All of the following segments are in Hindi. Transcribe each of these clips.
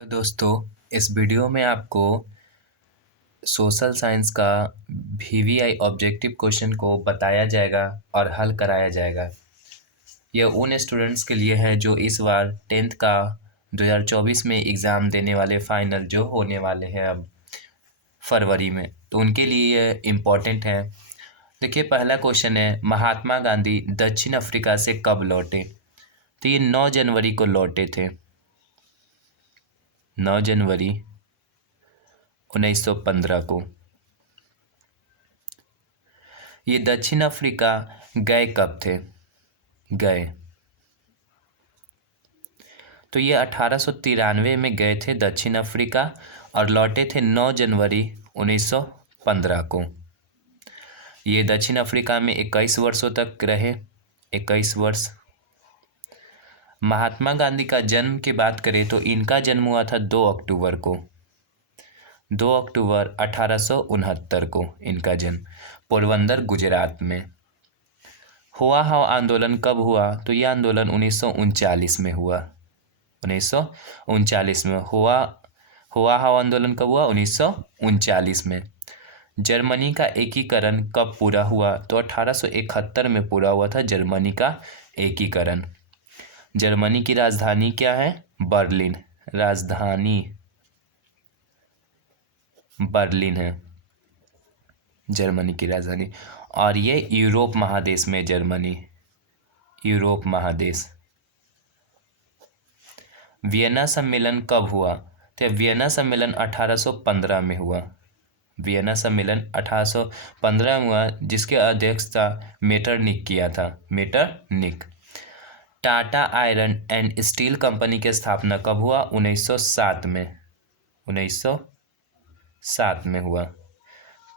तो दोस्तों, इस वीडियो में आपको सोशल साइंस का वीवीआई ऑब्जेक्टिव क्वेश्चन को बताया जाएगा और हल कराया जाएगा। यह उन स्टूडेंट्स के लिए है जो इस बार 10th का 2024 में एग्ज़ाम देने वाले फाइनल जो होने वाले हैं अब फरवरी में, तो उनके लिए यह इम्पोर्टेंट है। देखिए, पहला क्वेश्चन है, महात्मा गांधी दक्षिण अफ्रीका से कब लौटे? तो ये 9 जनवरी को लौटे थे। 9 जनवरी 1915 को। ये दक्षिण अफ्रीका गए कब थे? गए तो ये 1893 में गए थे दक्षिण अफ्रीका और लौटे थे 9 जनवरी 1915 को। ये दक्षिण अफ्रीका में 21 वर्षों तक रहे। 21 वर्ष। महात्मा गांधी का जन्म की बात करें तो इनका जन्म हुआ था 2 अक्टूबर को। 2 अक्टूबर 1869 को इनका जन्म पोरबंदर गुजरात में। हुआ हाव आंदोलन कब हुआ? तो यह आंदोलन 1939 में हुआ। 1939 में हुआ हाव आंदोलन कब हुआ? 1939 में। जर्मनी का एकीकरण कब पूरा हुआ? तो 1871 में पूरा हुआ था जर्मनी का एकीकरण। जर्मनी की राजधानी क्या है? बर्लिन। राजधानी बर्लिन है जर्मनी की राजधानी। और ये यूरोप महादेश में जर्मनी, यूरोप महादेश। वियना सम्मेलन कब हुआ? तो वियना सम्मेलन 1815 में हुआ। वियना सम्मेलन 1815 में हुआ, जिसके अध्यक्षता मेटरनिक किया था। Metternich. Tata iron and steel company की स्थापना कब हुआ? 1907 में। 1907 में हुआ।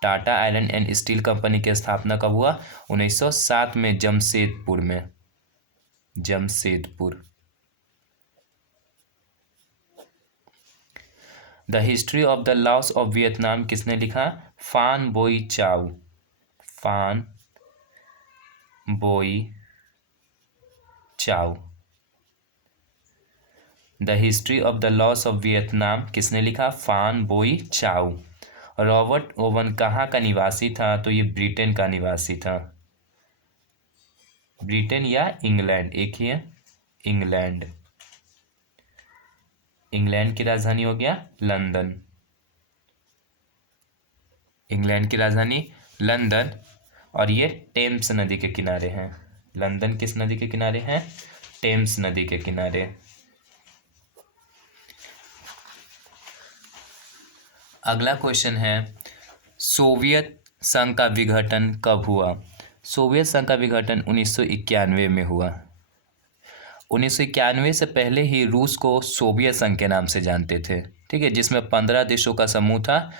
Tata iron and steel company की स्थापना कब हुआ? 1907 में जमशेदपुर में। Jamshedpur. The history of the loss of Vietnam किसने लिखा? Phan Boi Chau. Phan Boi Chau. The history of the loss of Vietnam किसने लिखा? फान बोई चाउ। रॉबर्ट ओवन कहाँ का निवासी था? तो ये ब्रिटेन का निवासी था। ब्रिटेन या इंग्लैंड, एक ही है। इंग्लैंड। इंग्लैंड की राजधानी हो गया लंदन। इंग्लैंड की राजधानी लंदन। और ये टेम्स नदी के किनारे हैं। लंदन किस नदी के किनारे हैं? टेम्स नदी के किनारे। अगला क्वेश्चन है, सोवियत संघ का विघटन कब हुआ? सोवियत संघ का विघटन 1991 में हुआ। 1991 से पहले ही रूस को सोवियत संघ के नाम से जानते थे, ठीक है, जिसमें 15 देशों का समूह था।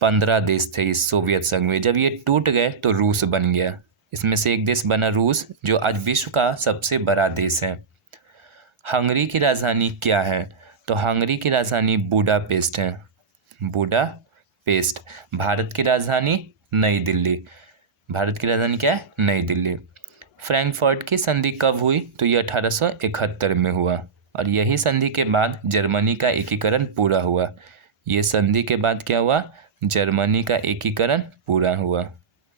15 देश थे इस सोवियत संघ में। जब ये टूट गए तो रूस बन गया। इसमें से एक देश बना रूस, जो आज विश्व का सबसे बड़ा देश है। हंगरी की राजधानी क्या है? तो हंगरी की राजधानी बुडापेस्ट है। बुडापेस्ट। भारत की राजधानी नई दिल्ली। भारत की राजधानी क्या है? नई दिल्ली। फ्रैंकफर्ट की संधि कब हुई? तो ये 1871 में हुआ। और यही संधि के बाद जर्मनी का एकीकरण पूरा हुआ। ये संधि के बाद क्या हुआ? जर्मनी का एकीकरण पूरा हुआ।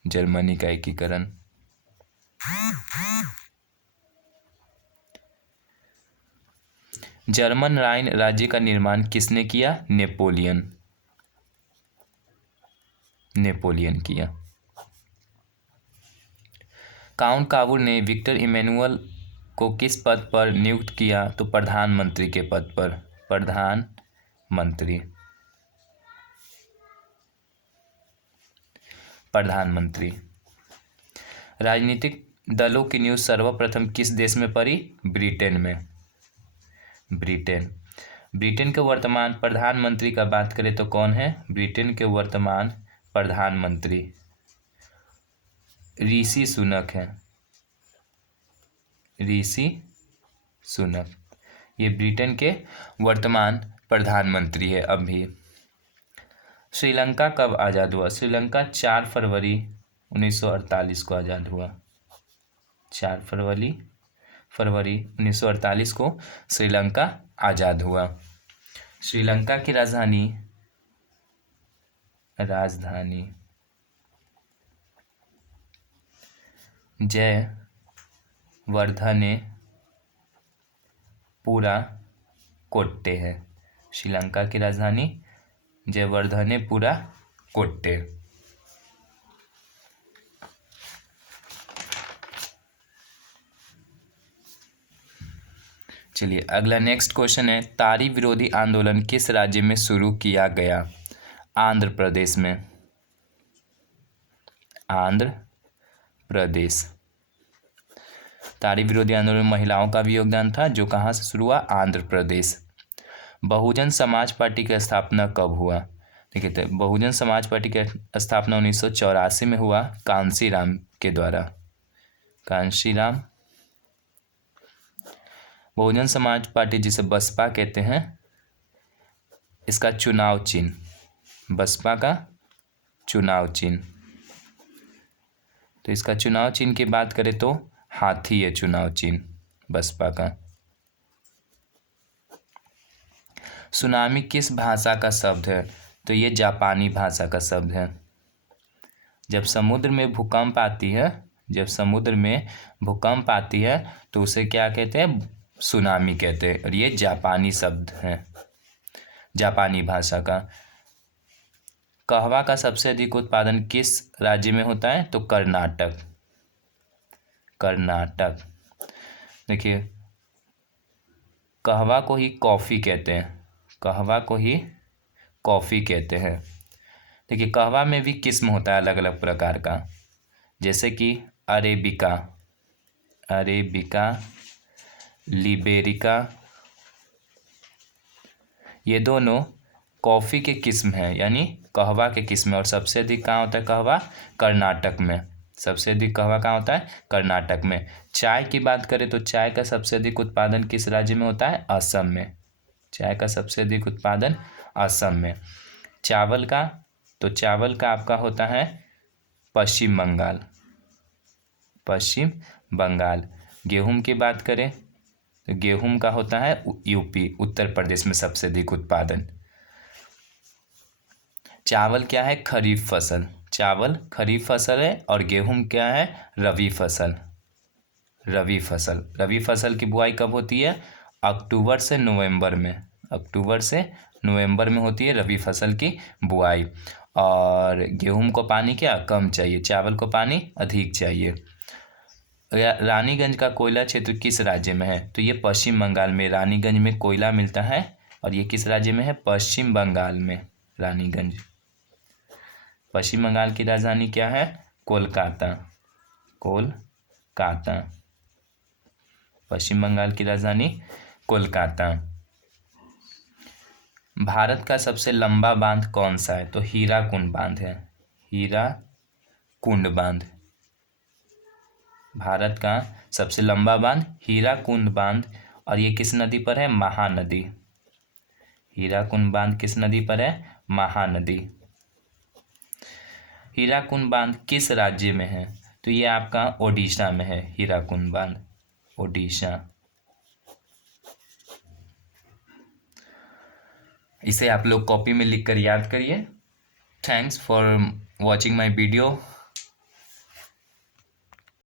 जर्मनी का एकीकरण। जर्मन राइन राज्य का निर्माण किसने किया? नेपोलियन। नेपोलियन किया। काउंट काबूल ने विक्टर इमैनुअल को किस पद पर नियुक्त किया? तो प्रधानमंत्री के पद पर। प्रधानमंत्री। प्रधानमंत्री। राजनीतिक दलों की न्यूज़ सर्वप्रथम किस देश में पड़ी? ब्रिटेन में। ब्रिटेन। ब्रिटेन के वर्तमान प्रधानमंत्री का बात करें तो कौन है? ब्रिटेन के वर्तमान प्रधानमंत्री ऋषि सुनक है। ऋषि सुनक। ये ब्रिटेन के वर्तमान प्रधानमंत्री है अभी। श्रीलंका कब आज़ाद हुआ? श्रीलंका 4 फरवरी 1948 को आज़ाद हुआ। 4 फरवरी 1948 को श्रीलंका आज़ाद हुआ। श्रीलंका की राजधानी जयवर्धनेपुरा कोट्टे है। श्रीलंका की राजधानी जयवर्धनेपुरा कोट्टे। चलिए अगला नेक्स्ट क्वेश्चन है, तारी विरोधी आंदोलन किस राज्य में शुरू किया गया? आंध्र प्रदेश में। आंध्र प्रदेश। तारी विरोधी आंदोलन में महिलाओं का भी योगदान था, जो कहाँ से शुरू हुआ? आंध्र प्रदेश। बहुजन समाज पार्टी की स्थापना कब हुआ? देखिए तो बहुजन समाज पार्टी की स्थापना 1984 में हुआ, कांशीराम के द्वारा। कांशीराम। बहुजन समाज पार्टी जिसे बसपा कहते हैं, इसका चुनाव चिन्ह, बसपा का चुनाव चिन्ह, तो इसका चुनाव चिन्ह की बात करें तो हाथी है चुनाव चिन्ह बसपा का। सुनामी किस भाषा का शब्द है? तो ये जापानी भाषा का शब्द है। जब समुद्र में भूकंप आती है तो उसे क्या कहते हैं? सुनामी कहते हैं, और ये जापानी शब्द है, जापानी भाषा का। कहवा का सबसे अधिक उत्पादन किस राज्य में होता है? तो कर्नाटक। कर्नाटक। देखिए कहवा को ही कॉफ़ी कहते हैं, कहवा को ही कॉफ़ी कहते हैं। देखिए कहवा में भी किस्म होता है अलग अलग प्रकार का, जैसे कि अरेबिका, लिबेरिका, ये दोनों कॉफ़ी के किस्म हैं, यानी कहवा के किस्म है। और सबसे अधिक कहाँ होता है कहवा? कर्नाटक में। सबसे अधिक कहवा कहाँ होता है? कर्नाटक में। चाय की बात करें तो चाय का सबसे अधिक उत्पादन किस राज्य में होता है? असम में। चाय का सबसे अधिक उत्पादन असम में। चावल का, तो चावल का आपका होता है पश्चिम बंगाल, पश्चिम बंगाल। गेहूं की बात करें तो गेहूं का होता है यूपी, उत्तर प्रदेश में सबसे अधिक उत्पादन। चावल क्या है? खरीफ फसल, चावल खरीफ फसल है, और गेहूं क्या है? रबी फसल। रबी फसल, रबी फसल की बुआई कब होती है? अक्टूबर से नवंबर में, अक्टूबर से नवंबर में होती है रबी फसल की बुआई। और गेहूं को पानी क्या कम चाहिए, चावल को पानी अधिक चाहिए। रानीगंज का कोयला क्षेत्र किस राज्य में है? तो ये पश्चिम बंगाल में, रानीगंज में कोयला मिलता है, और ये किस राज्य में है? पश्चिम बंगाल में, रानीगंज। पश्चिम बंगाल की राजधानी क्या है? कोलकाता, कोलकाता। पश्चिम बंगाल की राजधानी कोलकाता। भारत का सबसे लंबा बांध कौन सा है? तो हीराकुंड बांध है, हीराकुंड बांध। भारत का सबसे लंबा बांध हीराकुंड बांध, और ये किस नदी पर है? महानदी। हीराकुंड बांध किस नदी पर है? महानदी। हीराकुंड बांध किस राज्य में है? तो ये आपका ओडिशा में है, हीराकुंड बांध, ओडिशा। इसे आप लोग कॉपी में लिखकर याद करिए। Thanks for watching my video.